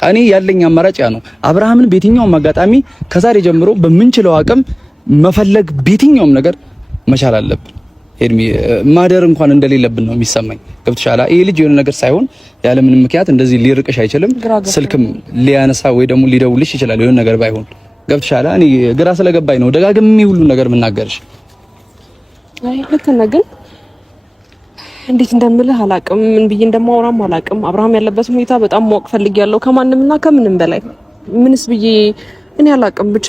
በቃ እኔ ያለኝ አማራጭ ያ ነው። አብርሃምን በየትኛውም አጋጣሚ ከዛሬ ጀምሮ በምንችለው አቅም መፈለግ በየትኛውም ነገር መቻል አለብን። ሄርሚ ማደር እንኳን እንደሌለብን ነው የሚሰማኝ። ገብቶሻል? ይሄ ልጅ የሆነ ነገር ሳይሆን ያለ ምንም ምክንያት እንደዚህ ሊርቅሽ አይችልም። ስልክም ሊያነሳ ወይ ደግሞ ሊደውልሽ ይችላል የሆነ ነገር ባይሆን። ገብቶሻል? እኔ ግራ ስለገባኝ ነው ደጋግሜ ሁሉ ነገር መናገርሽ። አይ ልክ ነህ፣ ግን እንዴት እንደምልህ አላቅም፣ ምን ብዬ እንደማወራም አላቅም። አብርሃም ያለበት ሁኔታ በጣም ማወቅ ፈልጊያለሁ ከማንምና ከምንም በላይ። ምንስ ብዬ እኔ አላቅም። ብቻ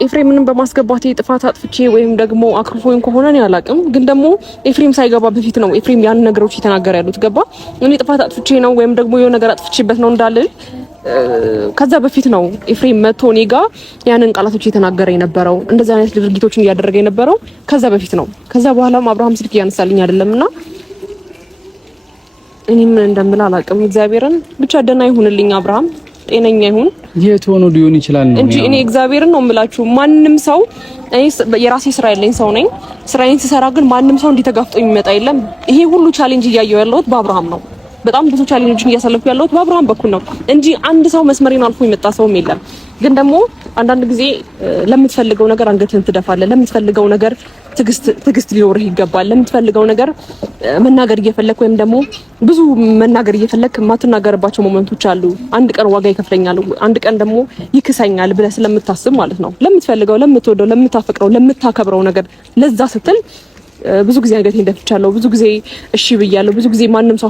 ኤፍሬምንም በማስገባቴ ጥፋት አጥፍቼ ወይም ደግሞ አክርፎኝ ከሆነ እኔ አላቅም። ግን ደግሞ ኤፍሬም ሳይገባ በፊት ነው ኤፍሬም ያን ነገሮች እየተናገረ ያሉት። ገባ? እኔ ጥፋት አጥፍቼ ነው ወይም ደግሞ የሆነ ነገር አጥፍቼበት ነው እንዳልል ከዛ በፊት ነው ኤፍሬም መቶ እኔ ጋር ያንን ቃላቶች እየተናገረ የነበረው፣ እንደዛ አይነት ድርጊቶችን እያደረገ የነበረው ከዛ በፊት ነው። ከዛ በኋላም አብርሃም ስልክ እያነሳልኝ አይደለምና እኔ ምን እንደምል አላቅም። እግዚአብሔርን ብቻ ደህና ይሁንልኝ፣ አብርሃም ጤነኛ ይሁን። የት ሆኖ ሊሆን ይችላል ነው እንጂ እኔ እግዚአብሔርን ነው የምላችሁ። ማንንም ሰው እኔ የራሴ ስራ ያለኝ ሰው ነኝ። ስራዬን ስሰራ ግን ማንም ሰው እንዲተጋፍጦ የሚመጣ የለም። ይሄ ሁሉ ቻሌንጅ እያየው ያለሁት በአብርሃም ነው። በጣም ብዙ ቻሌንጆችን እያሳለፍኩ ያለሁት በአብርሃም በኩል ነው እንጂ አንድ ሰው መስመሬን አልፎ የመጣ ሰውም የለም። ግን ደግሞ አንዳንድ ጊዜ ለምትፈልገው ነገር አንገትህን ትደፋለህ። ለምትፈልገው ነገር ትግስት ሊኖርህ ይገባል። ለምትፈልገው ነገር መናገር እየፈለክ ወይም ደግሞ ብዙ መናገር እየፈለክ የማትናገርባቸው ሞመንቶች አሉ። አንድ ቀን ዋጋ ይከፍለኛል፣ አንድ ቀን ደግሞ ይክሰኛል ብለህ ስለምታስብ ማለት ነው። ለምትፈልገው፣ ለምትወደው፣ ለምታፈቅረው፣ ለምታከብረው ነገር ለዛ ስትል ብዙ ጊዜ አንገቴን ደፍቻለሁ። ብዙ ጊዜ እሺ ብያለሁ። ብዙ ጊዜ ማንም ሰው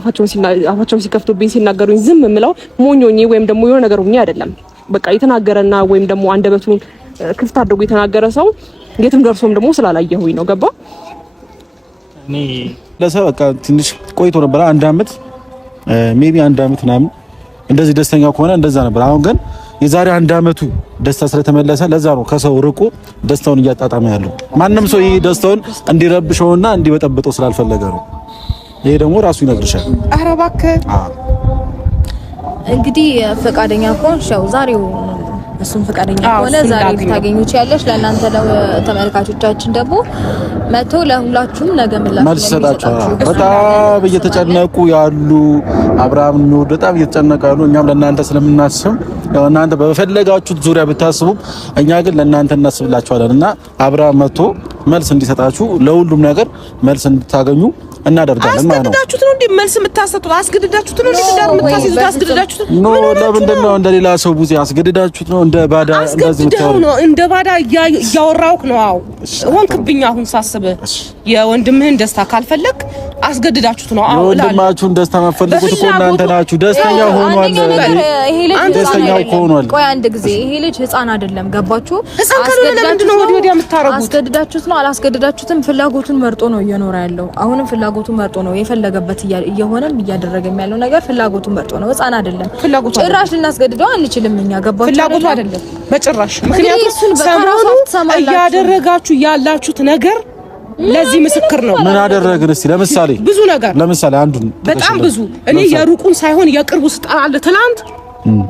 አፋቸውን ሲከፍቱብኝ ሲናገሩኝ ዝም የምለው ሞኞኜ ወይም ደግሞ የሆነ ነገር ሆኜ አይደለም። በቃ የተናገረና ወይም ደግሞ አንደበቱን ክፍት አድርጎ የተናገረ ሰው የትም ደርሶም ደግሞ ስላላየሁኝ ነው። ገባ? እኔ ለሰው በቃ ትንሽ ቆይቶ ነበር፣ አንድ አመት ሜቢ አንድ አመት ምናምን እንደዚህ ደስተኛ ከሆነ እንደዛ ነበር። አሁን ግን የዛሬ አንድ አመቱ ደስታ ስለተመለሰ ለዛ ነው ከሰው ርቆ ደስታውን እያጣጣመ ያለው። ማንም ሰው ይሄ ደስታውን እንዲረብሸውና እንዲበጠብጠው ስላልፈለገ ነው። ይሄ ደግሞ ራሱ ይነግርሻል። ኧረ እባክህ እንግዲህ ፈቃደኛ ከሆንሽ ያው ዛሬው እሱም ፈቃደኛ ከሆነ ዛሬ ልታገኙት ያለሽ፣ ለእናንተ ተመልካቾቻችን ደግሞ መቶ ለሁላችሁም ነገ መልስ ሰጣችሁ። በጣም እየተጨነቁ ያሉ አብርሃም ነው በጣም እየተጨነቁ ያሉ፣ እኛም ለእናንተ ስለምናስብ ያው እናንተ በፈለጋችሁት ዙሪያ ብታስቡ እኛ ግን ለእናንተ እናስብላችኋለንና አብርሃም መቶ መልስ እንዲሰጣችሁ ለሁሉም ነገር መልስ እንድታገኙ እናደርጋለን ማለት ነው። አስገድዳችሁት ነው እንዴ መልስ የምታሰጡት? አስገድዳችሁት ነው እንዴ ትዳር የምታስይዙት? አስገድዳችሁት ነው? ለምንድን ነው እንደሌላ ሰው ቡዜ አስገድዳችሁት ነው? እንደ ባዳ እንደዚህ ምታው ነው? እንደ ባዳ እያወራውክ ነው? አዎ ሆንክብኝ። አሁን ሳስብ የወንድምህን ደስታ ካልፈለክ አስገድዳችሁት ነው? አዎ ወንድማችሁን ደስታ ማፈልጉት እኮ እናንተ ናችሁ። ደስተኛ ሆኗል። ይሄ ልጅ ደስተኛ ሆኗል። ቆይ አንድ ጊዜ ይሄ ልጅ ህፃን አይደለም። ገባችሁ? ለምንድን ነው ወዲያ የምታረጉት? አስገድዳችሁት ነው? አላስገድዳችሁትም? ፍላጎቱን መርጦ ነው እየኖረ ያለው። አሁንም ፍላጎቱን መርጦ ነው የፈለገበት እየሆነም እያደረገም ያለው ነገር ፍላጎቱን መርጦ ነው። ህፃን አይደለም። ጭራሽ ልናስገድደው አንችልም እኛ። ገባችሁ? ፍላጎቱ አይደለም በጭራሽ። ምክንያቱም ሰሞኑን እያደረጋችሁ ያላችሁት ነገር ለዚህ ምስክር ነው። ምን አደረግን እስቲ? ለምሳሌ ብዙ ነገር፣ ለምሳሌ አንዱን በጣም ብዙ። እኔ የሩቁን ሳይሆን የቅርቡ ስጣለ ትላንት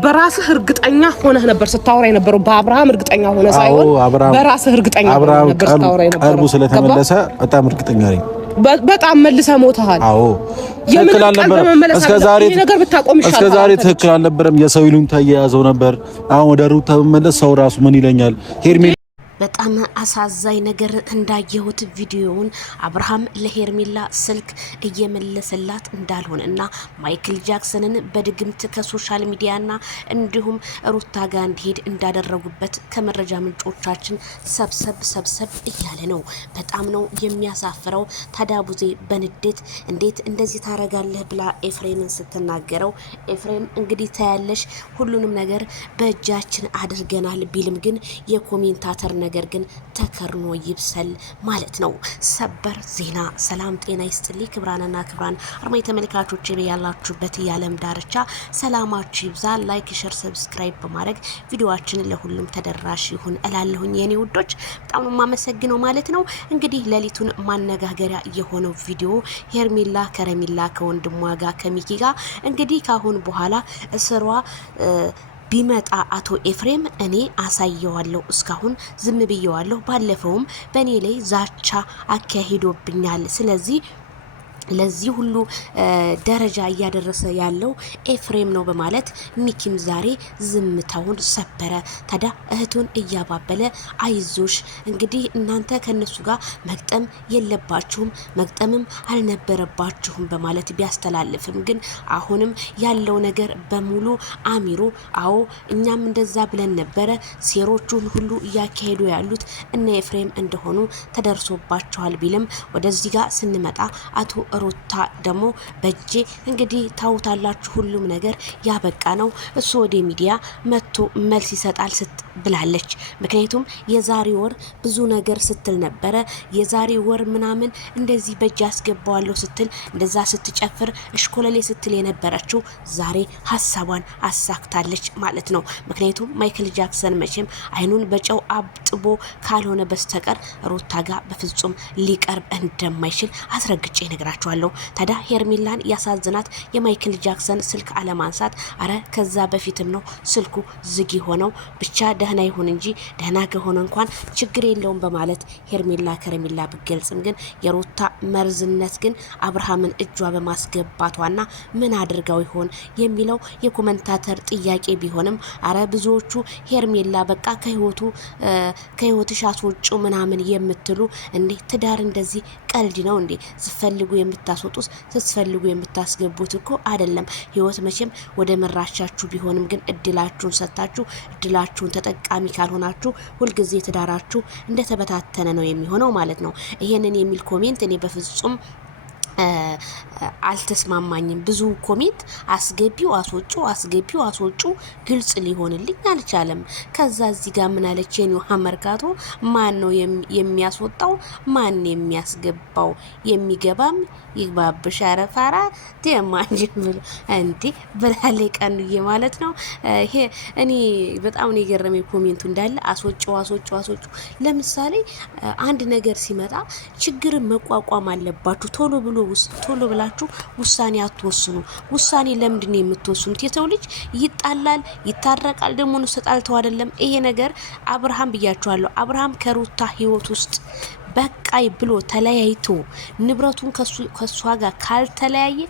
በራስህ እርግጠኛ ሆነህ ነበር ስታወራ የነበረው። በአብርሃም እርግጠኛ ሆነህ ሳይሆን በራስህ እርግጠኛ ሆነህ ነበር ስታወራ የነበረው። ቀልቡ ስለተመለሰ በጣም እርግጠኛ ነኝ። በጣም መልሰህ ሞተሃል። አዎ ትክክል አልነበረም። እስከዛሬ ትክክል አልነበረም። የሰው ይሉኝታ እየያዘው ነበር። አሁን ወደ ሩታ በመለስ ሰው ራሱ ምን ይለኛል? ሄርሜላ በጣም አሳዛኝ ነገር እንዳየሁት ቪዲዮውን አብርሃም ለሄርሜላ ስልክ እየመለሰላት እንዳልሆነና ማይክል ጃክሰንን በድግምት ከሶሻል ሚዲያና እንዲሁም ሩታ ጋር እንዲሄድ እንዳደረጉበት ከመረጃ ምንጮቻችን ሰብሰብ እያለ ነው። በጣም ነው የሚያሳፍረው። ታዳቡዜ በንዴት እንዴት እንደዚህ ታረጋለህ ብላ ኤፍሬምን ስትናገረው፣ ኤፍሬም እንግዲህ ታያለሽ ሁሉንም ነገር በእጃችን አድርገናል ቢልም ግን የኮሜንታተር ነገር ግን ተከርኖ ይብሰል ማለት ነው። ሰበር ዜና። ሰላም ጤና ይስጥልኝ ክብራንና ክብራን አርማይ ተመልካቾች ያላችሁበት የዓለም ዳርቻ ሰላማችሁ ይብዛ። ላይክ፣ ሼር፣ ሰብስክራይብ በማድረግ ቪዲዮአችንን ለሁሉም ተደራሽ ይሁን እላለሁኝ የኔ ውዶች። በጣም ነው የማመሰግነው ማለት ነው። እንግዲህ ሌሊቱን ማነጋገሪያ የሆነው ቪዲዮ ሄርሜላ ከረሜላ ከወንድሟ ጋር ከሚኪ ጋር እንግዲህ ካሁን በኋላ እስሯ ቢመጣ አቶ ኤፍሬም እኔ አሳየዋለሁ፣ እስካሁን ዝም ብየዋለሁ፣ ባለፈውም በእኔ ላይ ዛቻ አካሂዶብኛል፣ ስለዚህ ለዚህ ሁሉ ደረጃ እያደረሰ ያለው ኤፍሬም ነው በማለት ሚኪም ዛሬ ዝምታውን ሰበረ። ታዲያ እህቱን እያባበለ አይዞሽ እንግዲህ እናንተ ከነሱ ጋር መግጠም የለባችሁም መግጠምም አልነበረባችሁም በማለት ቢያስተላልፍም ግን አሁንም ያለው ነገር በሙሉ አሚሮ አዎ እኛም እንደዛ ብለን ነበረ ሴሮቹን ሁሉ እያካሄዱ ያሉት እነ ኤፍሬም እንደሆኑ ተደርሶባቸዋል ቢልም ወደዚህ ጋር ስንመጣ አቶ ሩታ ደግሞ በጄ እንግዲህ ታውታላችሁ ሁሉም ነገር ያበቃ ነው እሱ ወደ ሚዲያ መጥቶ መልስ ይሰጣል ብላለች። ምክንያቱም የዛሬ ወር ብዙ ነገር ስትል ነበረ የዛሬ ወር ምናምን እንደዚህ በጄ ያስገባዋለሁ ስትል እንደዛ ስትጨፍር እሽኮለሌ ስትል የነበረችው ዛሬ ሀሳቧን አሳክታለች ማለት ነው። ምክንያቱም ማይክል ጃክሰን መቼም አይኑን በጨው አብጥቦ ካልሆነ በስተቀር ሩታ ጋር በፍጹም ሊቀርብ እንደማይችል አስረግጬ ነግራችኋለሁ። ታዲያ ሄርሜላን ያሳዝናት የማይክል ጃክሰን ስልክ አለማንሳት አረ ከዛ በፊትም ነው ስልኩ ዝግ ሆነው ብቻ ደህና ይሁን እንጂ ደህና ከሆነ እንኳን ችግር የለውም በማለት ሄርሜላ ከረሜላ ብገልጽም ግን የሩታ መርዝነት ግን አብርሃምን እጇ በማስገባቷና ምን አድርጋው ይሆን የሚለው የኮመንታተር ጥያቄ ቢሆንም አረ ብዙዎቹ ሄርሜላ በቃ ከህይወትሽ አስወጪው ምናምን የምትሉ እንዴ ትዳር እንደዚህ ቀልድ ነው እንዴ ስፈልጉ የምታስወጡስ ስትፈልጉ የምታስገቡት እኮ አይደለም። ህይወት መቼም ወደ መራሻችሁ ቢሆንም ግን እድላችሁን ሰጣችሁ እድላችሁን ተጠቃሚ ካልሆናችሁ ሁልጊዜ ትዳራችሁ እንደተበታተነ ነው የሚሆነው ማለት ነው። ይሄንን የሚል ኮሜንት እኔ በፍጹም አልተስማማኝም። ብዙ ኮሜንት አስገቢው አስወጩ ግልጽ ሊሆንልኝ አልቻለም። ከዛ እዚህ ጋር ምን አለች የኒው መርካቶ ማን ነው የሚያስወጣው ማን የሚያስገባው የሚገባም ይግባብሽ አረፋራ ደማንጅብል እንዴ በላለ ቀንዬ ማለት ነው። ይሄ እኔ በጣም ነው የገረመኝ ኮሜንቱ እንዳለ አስወጩ ለምሳሌ አንድ ነገር ሲመጣ ችግርን መቋቋም አለባችሁ ቶሎ ብላችሁ ውሳኔ አትወስኑ። ውሳኔ ለምንድን ነው የምትወስኑት? የሰው ልጅ ይጣላል ይታረቃል ደግሞ ነው ተጣልተው አይደለም። ይሄ ነገር አብርሃም ብያችኋለሁ አብርሃም ከሩታ ህይወት ውስጥ በቃይ ብሎ ተለያይቶ ንብረቱን ከሷ ጋር ካልተለያየ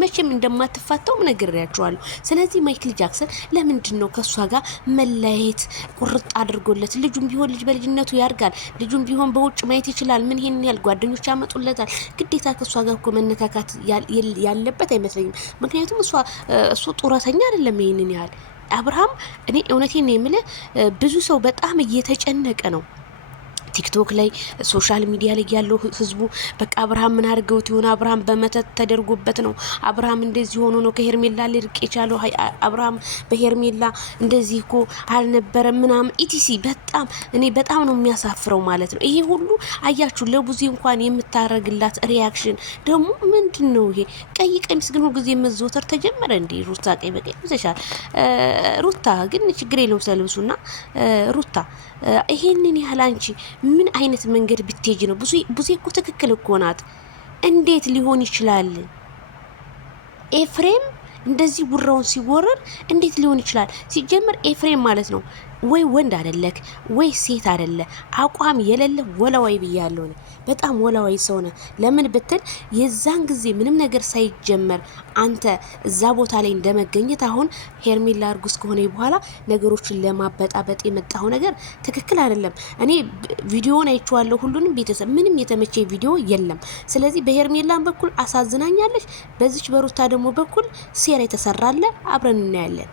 መቼም እንደማትፋታው ነግሬያችኋለሁ። ስለዚህ ማይክል ጃክሰን ለምንድን ነው ከሷ ጋር መለያየት ቁርጥ አድርጎለት ልጁም ቢሆን ልጅ በልጅነቱ ያርጋል ልጁም ቢሆን በውጭ ማየት ይችላል ምን ይሄን ያህል ጓደኞች ያመጡለታል ግዴታ ከሷ ጋር እኮ መነካካት ያለበት አይመስለኝም። ምክንያቱም እሱ ጡረተኛ አይደለም ይሄንን ያህል አብርሃም እኔ እውነቴን ነው የምልህ ብዙ ሰው በጣም እየተጨነቀ ነው ቲክቶክ ላይ ሶሻል ሚዲያ ላይ ያለው ህዝቡ በቃ አብርሃም ምን አድርገውት ይሆን አብርሃም በመተት ተደርጎበት ነው አብርሃም እንደዚህ ሆኖ ነው ከሄርሜላ ሊርቅ የቻለው አብርሃም በሄርሜላ እንደዚህ እኮ አልነበረም ምናምን ኢቲሲ በጣም ነው የሚያሳፍረው ማለት ነው። ይሄ ሁሉ አያችሁ ለቡዜ እንኳን የምታረግላት ሪያክሽን ደግሞ ምንድነው? ይሄ ቀይ ቀሚስ ግን ሁሉ ጊዜ መዘውተር ተጀመረ እንዴ? ሩታ ቀይ በቀይ ይዘሻል። ሩታ ግን ችግር የለውም ሰልብሱና ሩታ ይሄንን ያህል አንቺ ምን አይነት መንገድ ብትሄጂ ነው? ብዙ እኮ ትክክል እኮ ናት። እንዴት ሊሆን ይችላል? ኤፍሬም እንደዚህ ውራውን ሲወረር እንዴት ሊሆን ይችላል? ሲጀመር ኤፍሬም ማለት ነው ወይ ወንድ አይደለክ ወይ ሴት አይደለ አቋም የሌለ ወላዋይ ብያለሁ ነው። በጣም ወላዋይ ሰው ነው። ለምን ብትል የዛን ጊዜ ምንም ነገር ሳይጀመር አንተ እዛ ቦታ ላይ እንደመገኘት አሁን ሄርሜላ እርጉዝ ከሆነ በኋላ ነገሮችን ለማበጣበጥ የመጣው ነገር ትክክል አይደለም። እኔ ቪዲዮውን አይቼዋለሁ ሁሉንም ቤተሰብ ምንም የተመቸ ቪዲዮ የለም። ስለዚህ በሄርሜላን በኩል አሳዝናኛለች፣ በዚች በሩታ ደግሞ በኩል ሴራ የተሰራለ አብረን እናያለን።